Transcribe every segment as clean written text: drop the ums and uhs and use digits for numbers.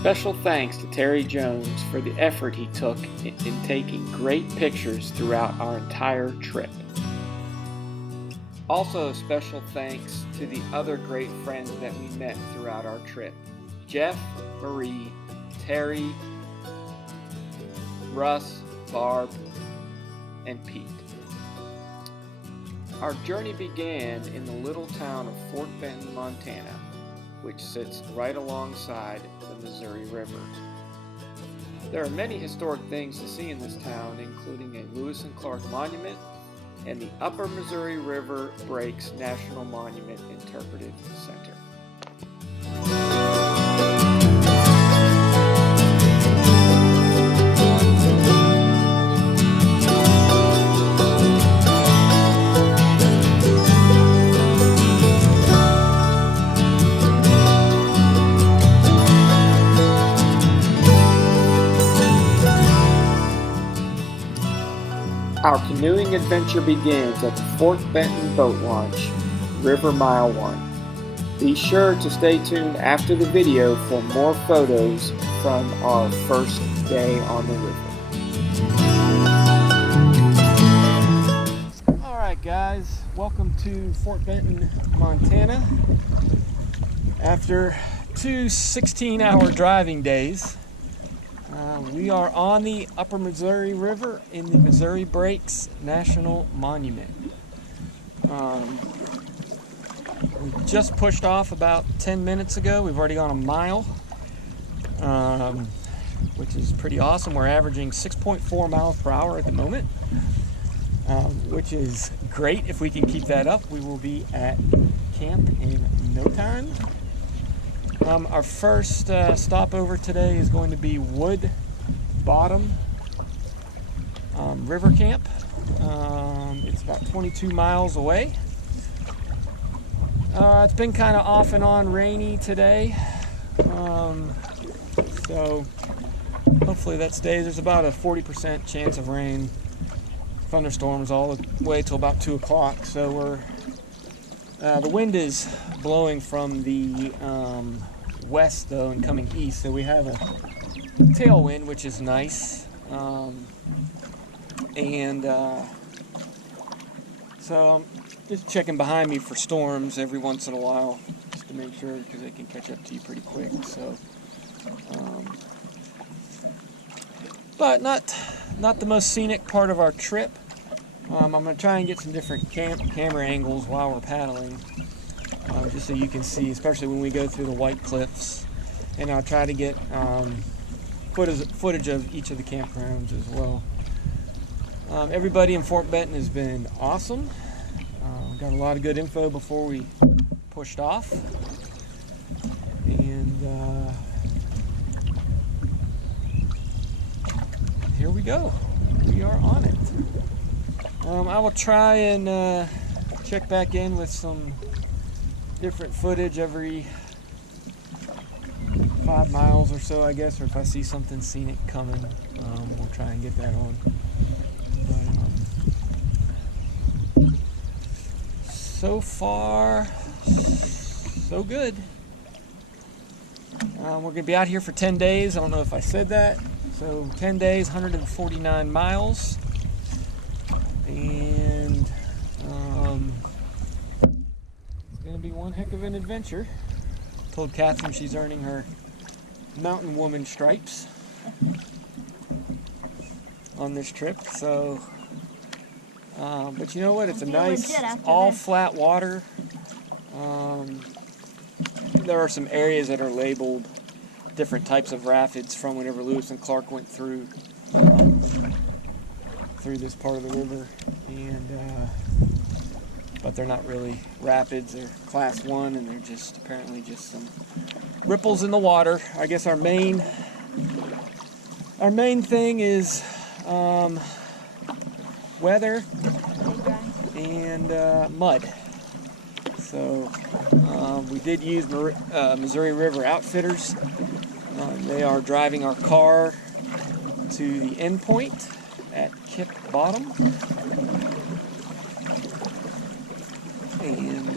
Special thanks to Terry Jones for the effort he took in taking great pictures throughout our entire trip. Also, special thanks to the other great friends that we met throughout our trip: Jeff, Marie, Terry, Russ, Barb, and Pete. Our journey began in the little town of Fort Benton, Montana, which sits right alongside the Missouri River. There are many historic things to see in this town, including a Lewis and Clark Monument and the Upper Missouri River Breaks National Monument Interpretive Center. Our canoeing adventure begins at the Fort Benton Boat Launch, River Mile 1. Be sure to stay tuned after the video for more photos from our first day on the river. Alright guys, welcome to Fort Benton, Montana. After two 16-hour driving days, we are on the Upper Missouri River in the Missouri Breaks National Monument. We just pushed off about 10 minutes ago. We've already gone a mile, which is pretty awesome. We're averaging 6.4 miles per hour at the moment, which is great. If we can keep that up, we will be at camp in no time. Our first stopover today is going to be Wood Bottom River Camp. It's about 22 miles away. It's been kind of off and on rainy today, so hopefully that stays. There's about a 40% chance of rain, thunderstorms all the way till about 2 o'clock. So the wind is blowing from the west though and coming east, so we have a tailwind, which is nice. So I'm just checking behind me for storms every once in a while, just to make sure, because they can catch up to you pretty quick. So, but not the most scenic part of our trip. I'm going to try and get some different camera angles while we're paddling, just so you can see, especially when we go through the White Cliffs. And I'll try to get footage of each of the campgrounds as well. Everybody in Fort Benton has been awesome. Got a lot of good info before we pushed off. And here we go. We are on it. I will try and check back in with some different footage every 5 miles or so, I guess, or if I see something scenic coming, we'll try and get that on. But, so far, so good. We're going to be out here for 10 days. I don't know if I said that. So 10 days, 149 miles. And it's going to be one heck of an adventure. Told Catherine she's earning her mountain woman stripes on this trip. So, but you know what? It's a nice, all flat water. There are some areas that are labeled different types of rapids from whenever Lewis and Clark went through this part of the river, and but they're not really rapids. They're class 1, and they're just apparently just some ripples in the water. I guess our main thing is weather and mud. So we did use Missouri River Outfitters. They are driving our car to the end point at Kip Bottom. And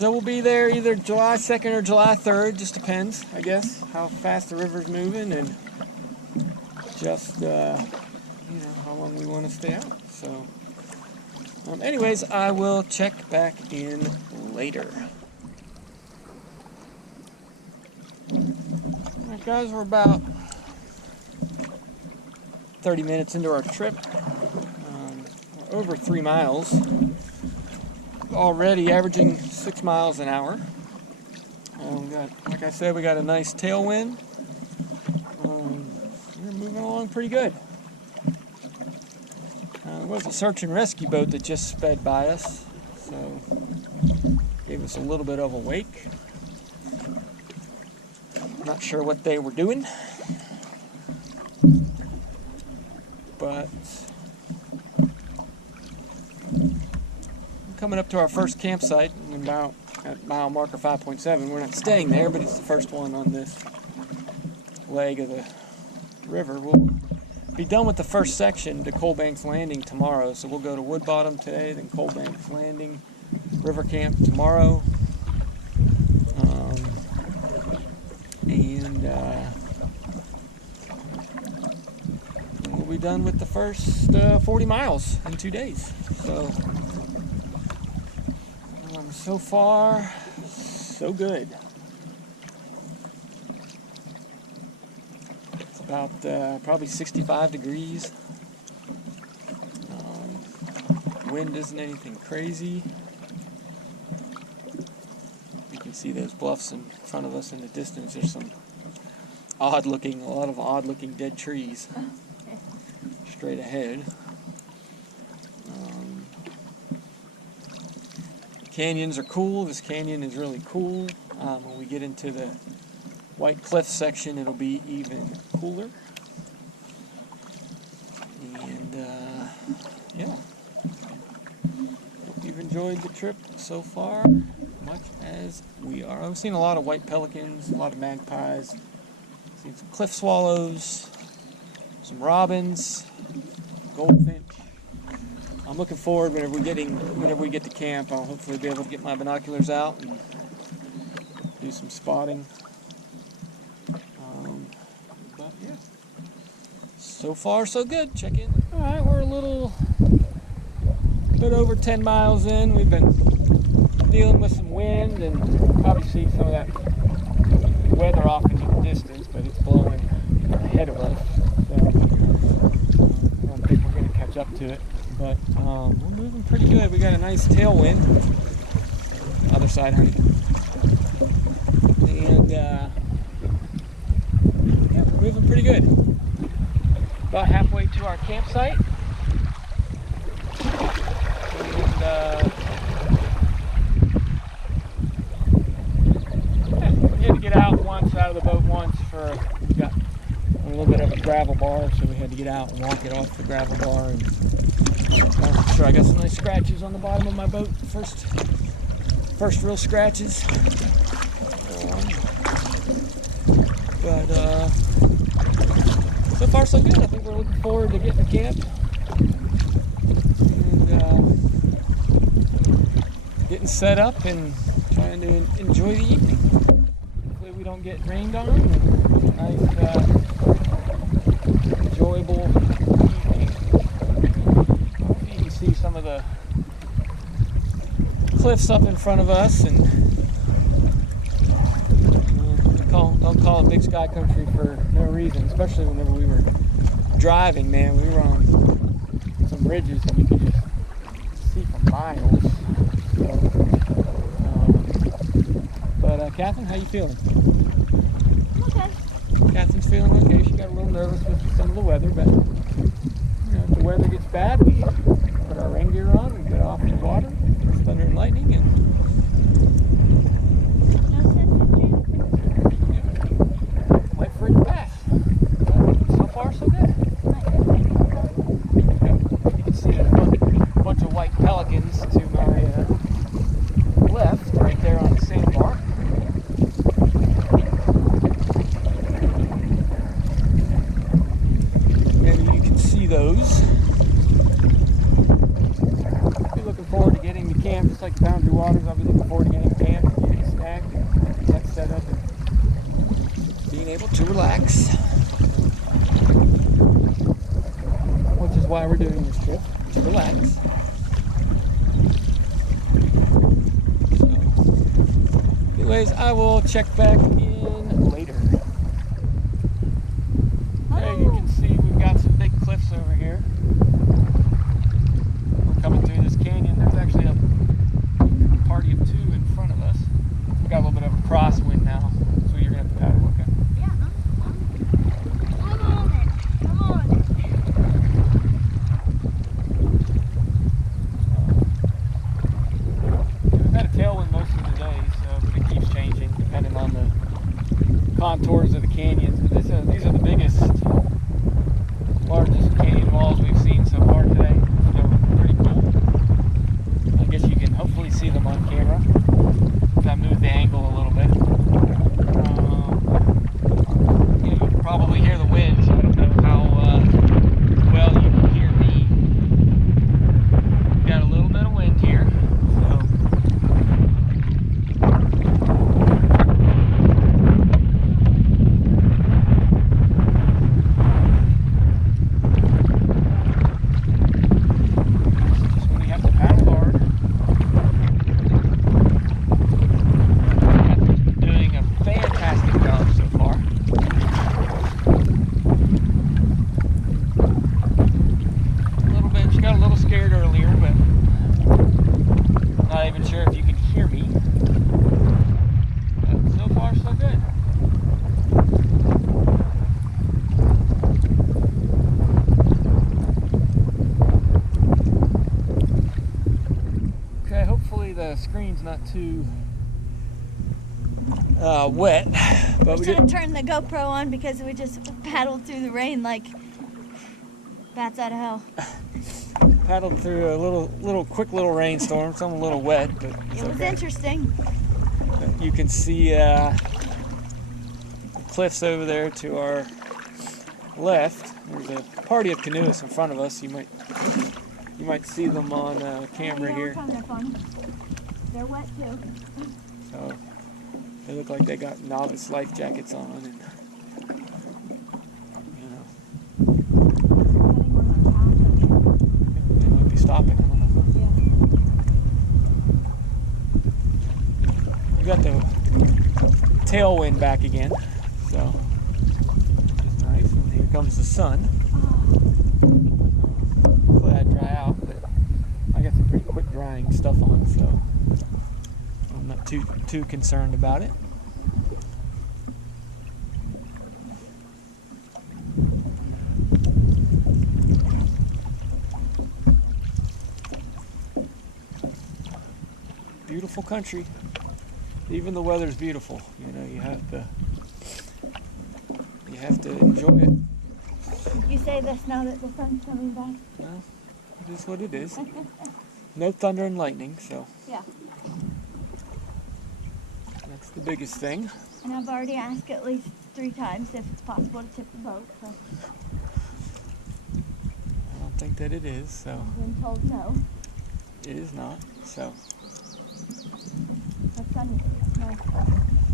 So we'll be there either July 2nd or July 3rd, just depends, I guess, how fast the river's moving and just, how long we want to stay out. So, anyways, I will check back in later. Alright guys, we're about 30 minutes into our trip. We're over 3 miles. Already averaging 6 miles an hour. Like I said, we got a nice tailwind. We're moving along pretty good. There was a search and rescue boat that just sped by us, so gave us a little bit of a wake. Not sure what they were doing, but coming up to our first campsite about at mile marker 5.7. We're not staying there, but it's the first one on this leg of the river. We'll be done with the first section to Coal Banks Landing tomorrow, so we'll go to Wood Bottom today, then Coal Banks Landing, River Camp tomorrow, and we'll be done with the first 40 miles in 2 days. So far, so good. It's about probably 65 degrees. Wind isn't anything crazy. You can see those bluffs in front of us in the distance. There's some a lot of odd-looking dead trees straight ahead. Canyons are cool. This canyon is really cool. When we get into the White Cliff section, it'll be even cooler. And yeah, hope you've enjoyed the trip so far, much as we are. I've seen a lot of white pelicans, a lot of magpies, seen some cliff swallows, some robins, goldfinch. I'm looking forward whenever we get to camp. I'll hopefully be able to get my binoculars out and do some spotting. But yeah, so far so good. Check in. All right, we're a little bit over 10 miles in. We've been dealing with some wind, and probably see some of that weather off in the distance, but it's blowing ahead of us. So I don't think we're going to catch up to it. But we're moving pretty good. We got a nice tailwind. Other side, honey. And yeah, we're moving pretty good. About halfway to our campsite. And we had to get out once, out of the boat once we got a little bit of a gravel bar, so we had to get out and walk it off the gravel bar. And I'm sure I got some nice scratches on the bottom of my boat. First real scratches. But so far so good. I think we're looking forward to getting to camp and getting set up and trying to enjoy the evening. Hopefully we don't get rained on. Nice, enjoyable evening. See some of the cliffs up in front of us, and don't call it Big Sky Country for no reason, especially whenever we were driving, man. We were on some ridges and you could just see for miles. But Catherine, how you feeling? Okay. Catherine's feeling okay. She got a little nervous with some of the weather, but if the weather gets bad, we put our rain gear on and get off the water. There's thunder and lightning, and wait for it to pass. So far, so good. You can see there's a bunch of white pelicans to my left, right there on the sandbar. And you can see those. Be looking forward to getting camp, just like Boundary Waters. I'll be looking forward to getting camped, getting snacked, and tent set up, and being able to relax. Which is why we're doing this trip, to relax. So, anyways, I will check back in later. There you can see we've got some big cliffs over here. We're coming through this canyon. There's actually a party of two in front of us. We've got a little bit of a crosswind now, so you're going to have to paddle, okay? Yeah, I'm on it. I'm on it. We've had a tailwind most of the day, so but it keeps changing depending on the contours of the canyons. But these are the biggest, largest canyon walls we've seen so far today. So pretty cool. I guess you can hopefully see them on camera if I move the angle a little bit. You can probably hear the wind, so I don't know how well you can hear me. Got a little bit of wind here, so. The screen's not too wet, but we shouldn't turn the GoPro on because we just paddled through the rain like bats out of hell. Paddled through a quick little rainstorm. Some a little wet, but it was interesting. You can see the cliffs over there to our left. There's a party of canoeists in front of us. You might see them on camera here. Kind of fun. They're wet too. So they look like they got novice life jackets on, and they might be stopping. I don't know. Yeah. We got the tailwind back again, so which is nice. And here comes the sun. Hopefully I dry out, but I got some pretty quick drying stuff on, so I'm not too concerned about it. Beautiful country. Even the weather's beautiful. You know, you have to enjoy it. You say this now that the sun's coming back. Well, it is what it is. No thunder and lightning, so. Yeah. That's the biggest thing. And I've already asked at least 3 times if it's possible to tip the boat, so. I don't think that it is, so. I've been told no. It is not, so. That's sunny. Nice.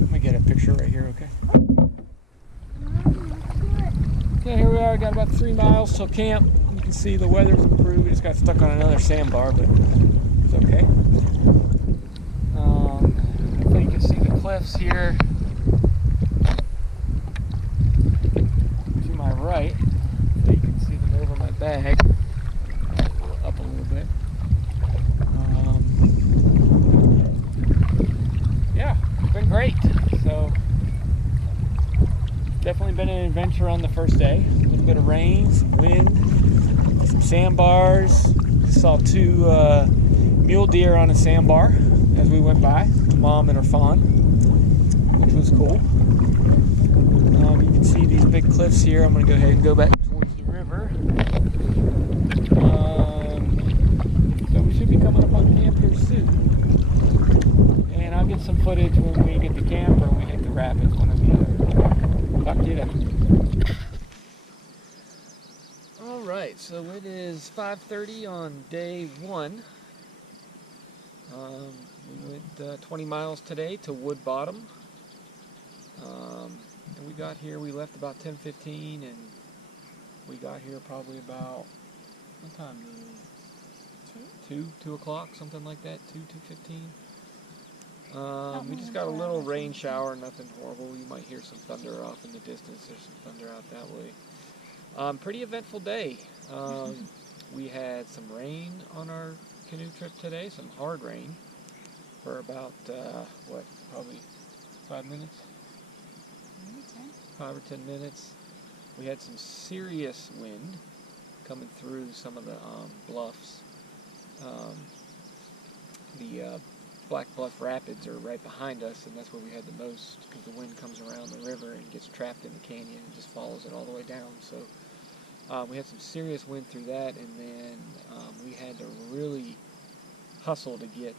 Let me get a picture right here, okay? Okay, here we are. Got about 3 miles till camp. You can see the weather's improved. We just got stuck on another sandbar, but it's okay. Hopefully you can see the cliffs here to my right. So you can see them over my bag. Up a little bit. Yeah, it's been great. So definitely been an adventure on the first day. A little bit of rain, some wind, some sandbars. Just saw 2 mule deer on a sandbar as we went by. Mom and her fawn, which was cool. You can see these big cliffs here. I'm going to go ahead and go back towards the river. So we should be coming up on camp here soon. And I'll get some footage when we get to camp or we hit the rapids, one or the other. Talk to you then. Alright, so it is 5:30 on day 1. We went 20 miles today to Wood Bottom. And we got here, we left about 10:15, and we got here probably about, what time? 2 o'clock, something like that, 2:15. We just got a little rain shower, nothing horrible. You might hear some thunder off in the distance. There's some thunder out that way. Pretty eventful day. We had some rain on our canoe trip today, some hard rain for about, probably 5 minutes? Maybe 10. 5 or 10 minutes. We had some serious wind coming through some of the bluffs. The Black Bluff Rapids are right behind us, and that's where we had the most, because the wind comes around the river and gets trapped in the canyon and just follows it all the way down. So we had some serious wind through that, and then we had to really hustle to get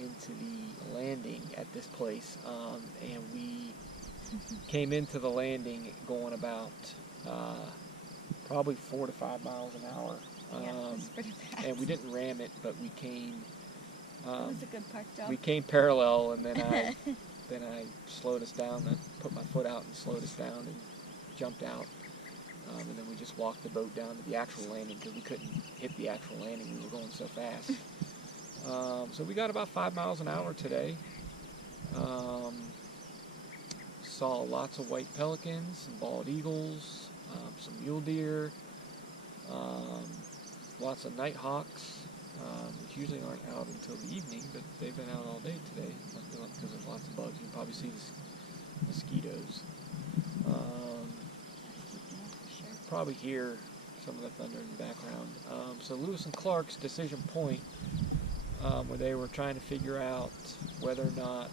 into the landing at this place, and we came into the landing going about probably 4 to 5 miles an hour. Yeah, that's pretty fast. And we didn't ram it, but we came. It was a good park job. We came parallel, and then I slowed us down. I put my foot out and slowed us down and jumped out. And then we just walked the boat down to the actual landing because we couldn't hit the actual landing. We were going so fast. So we got about 5 miles an hour today. Saw lots of white pelicans, some bald eagles, some mule deer, lots of nighthawks, which usually aren't out until the evening, but they've been out all day today because there's lots of bugs. You can probably see the mosquitoes. Probably hear some of the thunder in the background. So Lewis and Clark's Decision Point, where they were trying to figure out whether or not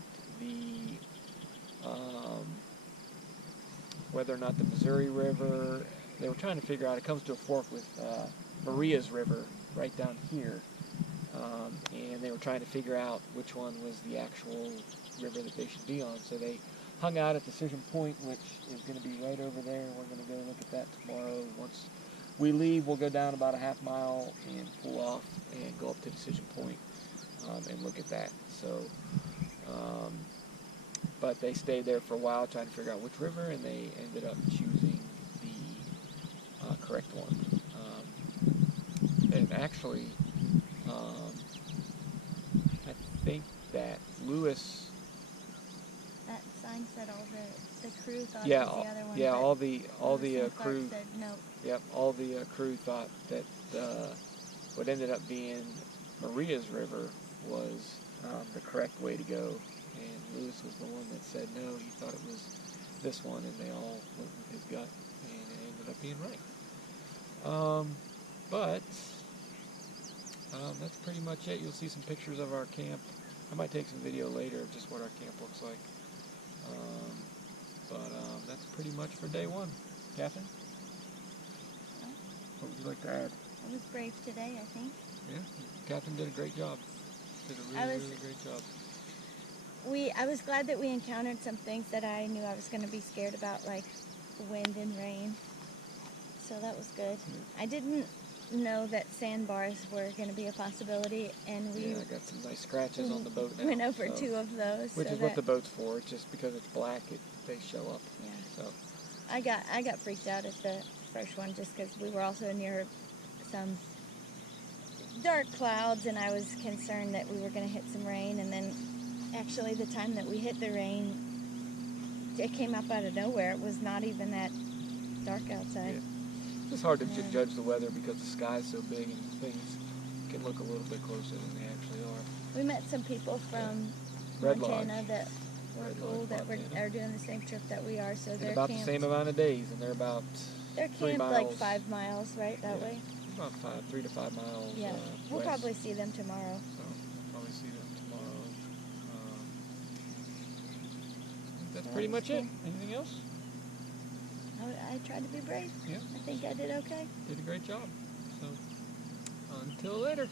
the Missouri River, they were trying to figure out, it comes to a fork with Maria's River right down here, and they were trying to figure out which one was the actual river that they should be on. So they hung out at Decision Point, which is going to be right over there. We're going to go look at that tomorrow. Once we leave, we'll go down about a half mile and pull off and go up to Decision Point and look at that. So, but they stayed there for a while trying to figure out which river, and they ended up choosing the correct one. And actually, I think that Lewis... That sign said all the crew thought Yeah, it was the other one. yeah, but all the Lewis and Clark crew. said no. Yep, all the crew thought that what ended up being Maria's River was the correct way to go, and Lewis was the one that said no. He thought it was this one, and they all went with his gut, and it ended up being right. But that's pretty much it. You'll see some pictures of our camp. I might take some video later of just what our camp looks like. That's pretty much for day one. Catherine? What would you like to add? I was brave today, I think. Yeah, Catherine did a great job. Did a really great job. I was glad that we encountered some things that I knew I was going to be scared about, like wind and rain. So that was good. I didn't know that sandbars were going to be a possibility, and we I got some nice scratches on the boat now. Went over 2 of those. Which is what the boat's for. It's just because it's black, they show up. Yeah. So I got freaked out at the first one just because we were also near some dark clouds, and I was concerned that we were going to hit some rain. And then actually the time that we hit the rain, it came up out of nowhere. It was not even that dark outside. Yeah. It's hard to judge the weather because the sky's so big and things can look a little bit closer than they actually are. We met some people from Montana that were cool, that are doing the same trip that we are. So they're about camped, the same amount of days, and they're about 3 camped miles. like 5 miles, right, that way? About 3 to 5 miles. Yeah, we'll west. probably see them tomorrow. So probably see them tomorrow. That's pretty much it. Anything else? I tried to be brave. Yeah. I think I did okay. Did a great job. So until later.